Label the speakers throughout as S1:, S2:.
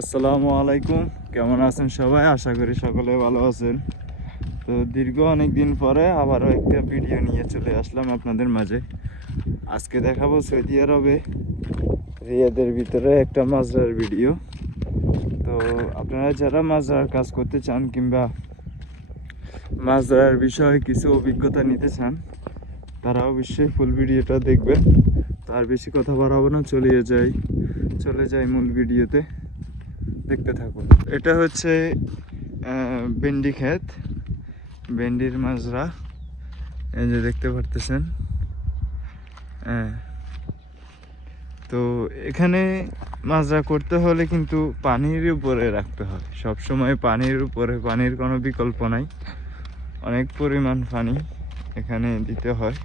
S1: আসসালামু আলাইকুম। কেমন আছেন সবাই? আশা করি সকলে ভালো আছেন। তো দীর্ঘ অনেক দিন পরে আবারও একটা ভিডিও নিয়ে চলে আসলাম আপনাদের মাঝে। আজকে দেখাবো সৌদি আরবে রিয়াদের ভিতরে একটা মাজরার ভিডিও তো আপনারা যারা মাজরার কাজ করতে চান কিংবা মাজরার বিষয়ে কিছু অভিজ্ঞতা নিতে চান, তারা অবশ্যই ফুল ভিডিওটা দেখবেন। তার বেশি কথা বাড়াবো না চলে যাই। চলে যাই মূল ভিডিওতে দেখতে থাকুন। এটা হচ্ছে ভেন্ডি ক্ষেত, ভেন্ডির মাজরা। এই যে দেখতে পারতেছেন। হ্যাঁ। তো এখানে মাজরা করতে হলে কিন্তু পানির উপরে রাখতে হয়। সব সময় পানির উপরে, পানির কোনো বিকল্প নাই। অনেক পরিমাণ পানি এখানে দিতে হয়।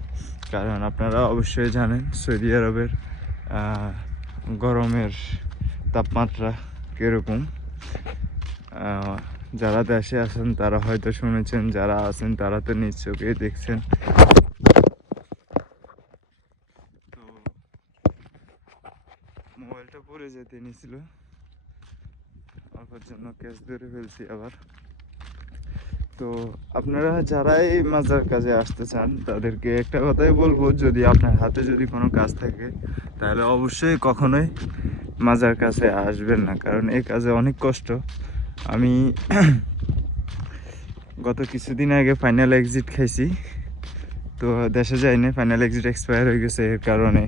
S1: কারণ আপনারা অবশ্যই জানেন, সৌদি আরবের গরমের তাপমাত্রা কীরকম? যারা দেশে আছেন, তারা হয়তো শুনেছেন, যারা আছেন, তারা তো নিজ চোখেই দেখছেন। তো, মোবাইলটা পড়ে যেতে নিছিল। অল্পের জন্য ক্যাশ ধরে ফেলছি আবার। তো, আপনারা যারাই মাজার কাজে আসতে চান, তাদেরকে একটা কথাই বলব, যদি আপনার হাতে যদি কোনো কাজ থাকে, তাহলে অবশ্যই কখনোই মাজার কাছে আসবেন না, কারণ এই কাজে অনেক কষ্ট। আমি গত কিছুদিন আগে ফাইনাল এক্সিট খাইছি। তো দেশে যাইনি ফাইনাল এক্সিট এক্সপায়ার হয়ে গেছে এর কারণে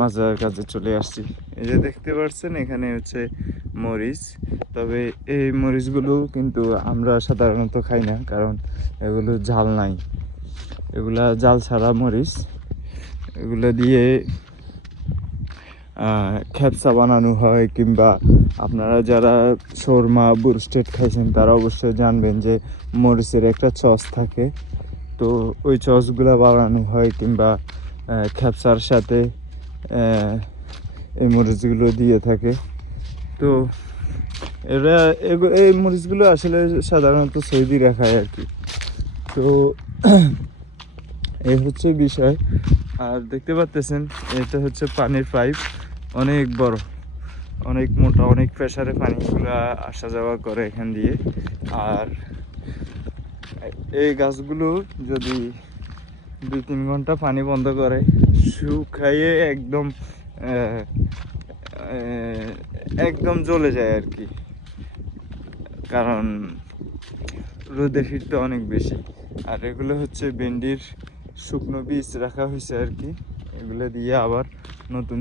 S1: মাজার কাজে চলে আসছি। এই যে দেখতে পাচ্ছেন এখানে হচ্ছে মরিচ। তবে এই মরিচগুলো কিন্তু আমরা সাধারণত খাই না, কারণ এগুলো ঝাল নাই। এগুলা জাল ছাড়া মরিচ, এগুলো দিয়ে খেপসা বানানো হয় কিংবা আপনারা যারা শর্মা বুরস্টেট খাইছেন, তারা অবশ্যই জানবেন যে মরিচের একটা চস থাকে। তো ওই চসগুলো বানানো হয় কিংবা খেপসার সাথে এই মরিচগুলো দিয়ে থাকে। তো এরা এই মরিচগুলো আসলে সাধারণত সৌদিরা খায় আর কি। তো এই হচ্ছে বিষয়। আর দেখতে পাচ্তেছেন, এটা হচ্ছে পানির পাইপ। অনেক বড়, অনেক মোটা, অনেক প্রেসারে পানিগুলো আসা যাওয়া করে এখান দিয়ে। আর এই গাছগুলো যদি দুই তিন ঘণ্টা পানি বন্ধ করে, শুকাইয়ে একদম একদম জ্বলে যায় আর কি। কারণ রোদের হিটটা অনেক বেশি। আর এগুলো হচ্ছে ভেন্ডির শুকনো বীজ রাখা হয়েছে আর কি। এগুলো দিয়ে আবার নতুন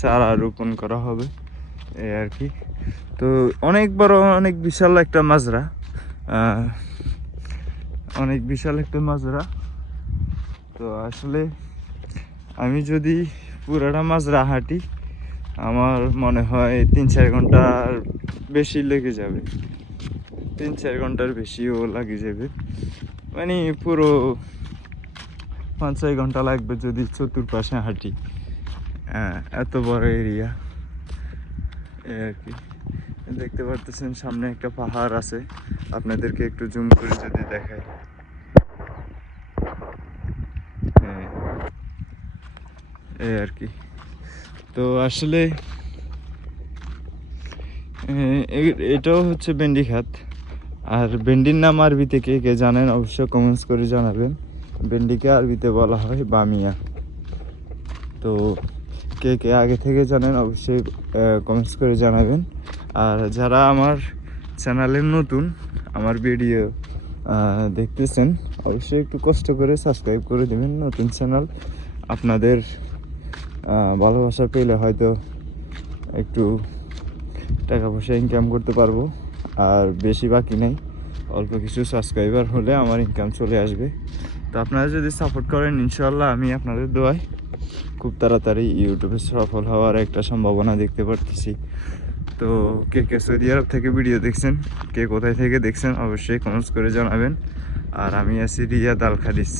S1: চারা রোপণ করা হবে। এই আর কি। তো অনেক বড়, অনেক বিশাল একটা মাজরা। অনেক বিশাল একটা মাজরা। তো আসলে আমি যদি পুরাটা মাজরা হাঁটি, আমার মনে হয় তিন চার ঘণ্টার বেশি লেগে যাবে। তিন চার ঘণ্টার বেশিও লাগে যাবে। মানে পুরো পাঁচ ছয় ঘণ্টা লাগবে যদি চতুর্পাশে হাঁটি। হ্যাঁ এত বড় এরিয়া এই আর কি। দেখতে পারতেছেন, সামনে একটা পাহাড় আছে। আপনাদেরকে একটু জুম করে যদি দেখাই। হ্যাঁ এই আর কি। তো আসলে এটাও হচ্ছে ভেন্ডি খাত আর ভেন্ডির নাম আরবিতে কে কে জানেন অবশ্যই কমেন্টস করে জানাবেন। ভেন্ডিকে আরবিতে বলা হয় বামিয়া। তো কে কে আগে থেকে জানেন অবশ্যই কমেন্টস করে জানাবেন। আর যারা আমার চ্যানেলের নতুন, আমার ভিডিও দেখতেছেন, অবশ্যই একটু কষ্ট করে সাবস্ক্রাইব করে দেবেন। নতুন চ্যানেল আপনাদের ভালোবাসা পেলে হয়তো একটু টাকা পয়সা ইনকাম করতে পারব। আর বেশি বাকি নেই, অল্প কিছু সাবস্ক্রাইবার হলে আমার ইনকাম চলে আসবে। তো আপনারা যদি সাপোর্ট করেন ইনশাল্লাহ আমি আপনাদের দোয়ায় খুব তাড়াতাড়ি ইউটিউবে সফল হওয়ার একটা সম্ভাবনা দেখতে পারতেছি। তো কে কে সৌদি আরব থেকে ভিডিও দেখছেন, কে কোথায় থেকে দেখছেন, অবশ্যই কমেন্টস করে জানাবেন। আর আমি আছি রিয়া আল খাদিস